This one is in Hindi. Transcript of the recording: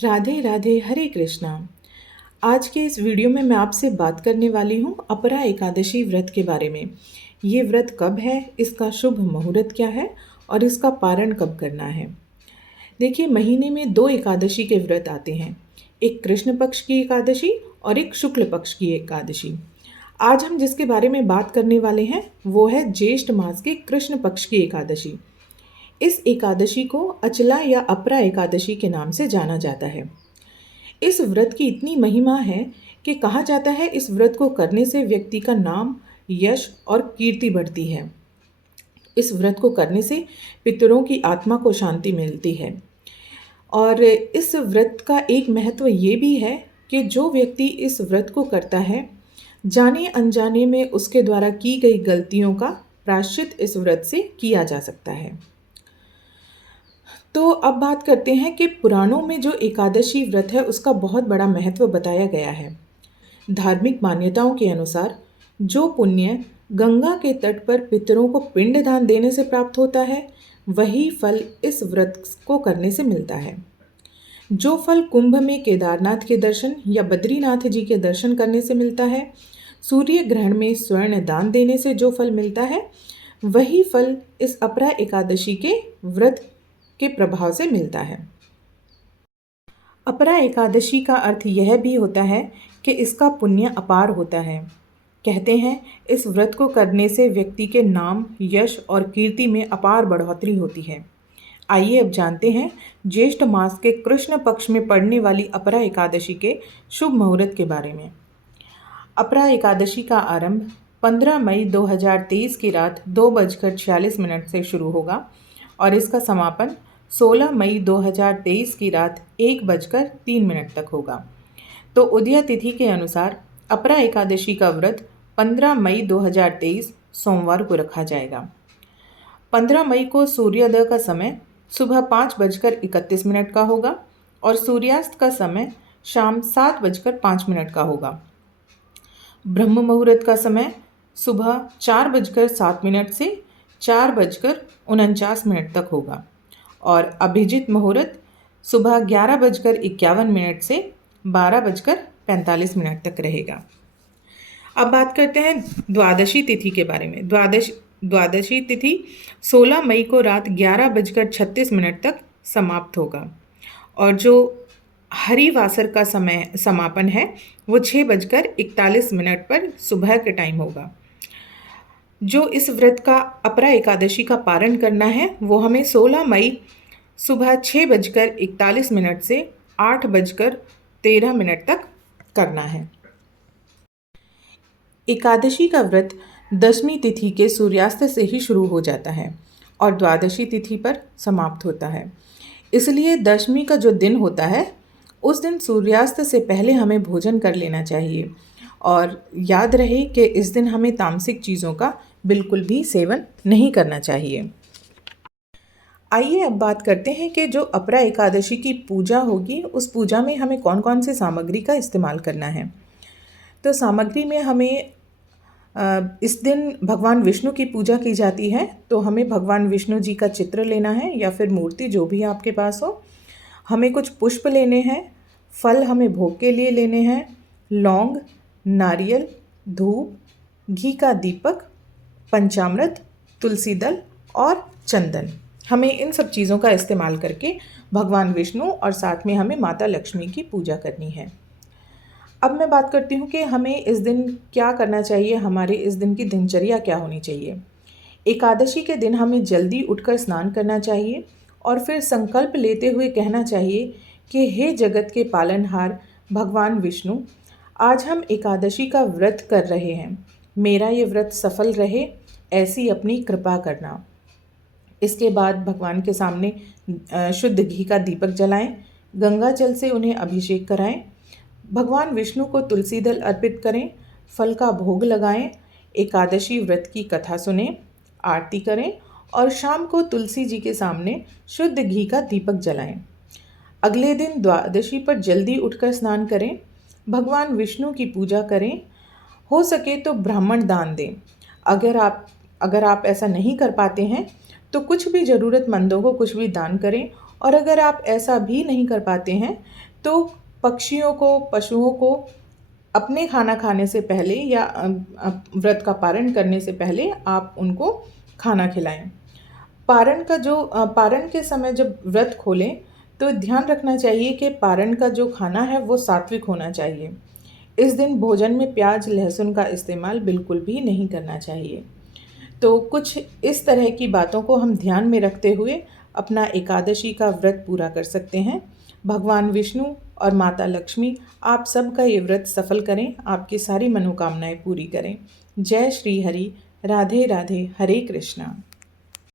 राधे राधे, हरे कृष्णा। आज के इस वीडियो में मैं आपसे बात करने वाली हूँ अपरा एकादशी व्रत के बारे में। ये व्रत कब है, इसका शुभ मुहूर्त क्या है और इसका पारण कब करना है। देखिए, महीने में दो एकादशी के व्रत आते हैं, एक कृष्ण पक्ष की एकादशी और एक शुक्ल पक्ष की एकादशी। आज हम जिसके बारे में बात करने वाले हैं वो है ज्येष्ठ मास के कृष्ण पक्ष की एकादशी। इस एकादशी को अचला या अपरा एकादशी के नाम से जाना जाता है। इस व्रत की इतनी महिमा है कि कहा जाता है इस व्रत को करने से व्यक्ति का नाम, यश और कीर्ति बढ़ती है। इस व्रत को करने से पितरों की आत्मा को शांति मिलती है। और इस व्रत का एक महत्व ये भी है कि जो व्यक्ति इस व्रत को करता है, जाने अनजाने में उसके द्वारा की गई गलतियों का प्रायश्चित इस व्रत से किया जा सकता है। तो अब बात करते हैं कि पुराणों में जो एकादशी व्रत है उसका बहुत बड़ा महत्व बताया गया है। धार्मिक मान्यताओं के अनुसार जो पुण्य गंगा के तट पर पितरों को पिंड दान देने से प्राप्त होता है, वही फल इस व्रत को करने से मिलता है। जो फल कुंभ में केदारनाथ के दर्शन या बद्रीनाथ जी के दर्शन करने से मिलता है, सूर्य ग्रहण में स्वर्ण दान देने से जो फल मिलता है, वही फल इस अपरा एकादशी के व्रत के प्रभाव से मिलता है। अपरा एकादशी का अर्थ यह भी होता है कि इसका पुण्य अपार होता है। कहते हैं इस व्रत को करने से व्यक्ति के नाम, यश और कीर्ति में अपार बढ़ोतरी होती है। आइए अब जानते हैं ज्येष्ठ मास के कृष्ण पक्ष में पड़ने वाली अपरा एकादशी के शुभ मुहूर्त के बारे में। अपरा एकादशी का आरंभ 15 मई 2023 की रात 2:46 से शुरू होगा और इसका समापन 16 मई 2023 की रात 1:03 तक होगा। तो उदय तिथि के अनुसार अपरा एकादशी का व्रत 15 मई 2023 सोमवार को रखा जाएगा। 15 मई को सूर्योदय का समय सुबह 5:31 का होगा और सूर्यास्त का समय शाम 7:05 का होगा। ब्रह्म मुहूर्त का समय सुबह 4:07 से 4:49 तक होगा और अभिजित मुहूर्त सुबह 11:51 से 12:45 तक रहेगा। अब बात करते हैं द्वादशी तिथि के बारे में। द्वादशी तिथि 16 मई को रात 11:36 तक समाप्त होगा और जो हरिवासर का समय समापन है वो 6:41 पर सुबह के टाइम होगा। जो इस व्रत का अपरा एकादशी का पारण करना है वो हमें 16 मई सुबह 6:41 से 8:13 तक करना है। एकादशी का व्रत दशमी तिथि के सूर्यास्त से ही शुरू हो जाता है और द्वादशी तिथि पर समाप्त होता है। इसलिए दशमी का जो दिन होता है उस दिन सूर्यास्त से पहले हमें भोजन कर लेना चाहिए और याद रहे कि इस दिन हमें तामसिक चीज़ों का बिल्कुल भी सेवन नहीं करना चाहिए। आइए अब बात करते हैं कि जो अपरा एकादशी की पूजा होगी उस पूजा में हमें कौन कौन से सामग्री का इस्तेमाल करना है। तो सामग्री में हमें इस दिन भगवान विष्णु की पूजा की जाती है, तो हमें भगवान विष्णु जी का चित्र लेना है या फिर मूर्ति, जो भी आपके पास हो। हमें कुछ पुष्प लेने हैं, फल हमें भोग के लिए लेने हैं, लौंग, नारियल, धूप, घी का दीपक, पंचामृत, तुलसी दल और चंदन। हमें इन सब चीज़ों का इस्तेमाल करके भगवान विष्णु और साथ में हमें माता लक्ष्मी की पूजा करनी है। अब मैं बात करती हूँ कि हमें इस दिन क्या करना चाहिए, हमारे इस दिन की दिनचर्या क्या होनी चाहिए। एकादशी के दिन हमें जल्दी उठकर स्नान करना चाहिए और फिर संकल्प लेते हुए कहना चाहिए कि हे जगत के पालनहार भगवान विष्णु, आज हम एकादशी का व्रत कर रहे हैं, मेरा ये व्रत सफल रहे, ऐसी अपनी कृपा करना। इसके बाद भगवान के सामने शुद्ध घी का दीपक जलाएं, गंगा जल से उन्हें अभिषेक कराएं, भगवान विष्णु को तुलसी दल अर्पित करें, फल का भोग लगाएं, एकादशी व्रत की कथा सुनें, आरती करें और शाम को तुलसी जी के सामने शुद्ध घी का दीपक जलाएं। अगले दिन द्वादशी पर जल्दी उठकर स्नान करें, भगवान विष्णु की पूजा करें, हो सके तो ब्राह्मण दान दें। अगर आप ऐसा नहीं कर पाते हैं तो कुछ भी ज़रूरतमंदों को कुछ भी दान करें, और अगर आप ऐसा भी नहीं कर पाते हैं तो पक्षियों को, पशुओं को अपने खाना खाने से पहले या व्रत का पारण करने से पहले आप उनको खाना खिलाएं। पारण के समय जब व्रत खोलें तो ध्यान रखना चाहिए कि पारण का जो खाना है वो सात्विक होना चाहिए। इस दिन भोजन में प्याज लहसुन का इस्तेमाल बिल्कुल भी नहीं करना चाहिए। तो कुछ इस तरह की बातों को हम ध्यान में रखते हुए अपना एकादशी का व्रत पूरा कर सकते हैं। भगवान विष्णु और माता लक्ष्मी आप सबका ये व्रत सफल करें, आपकी सारी मनोकामनाएं पूरी करें। जय श्री हरि। राधे राधे। हरे कृष्णा।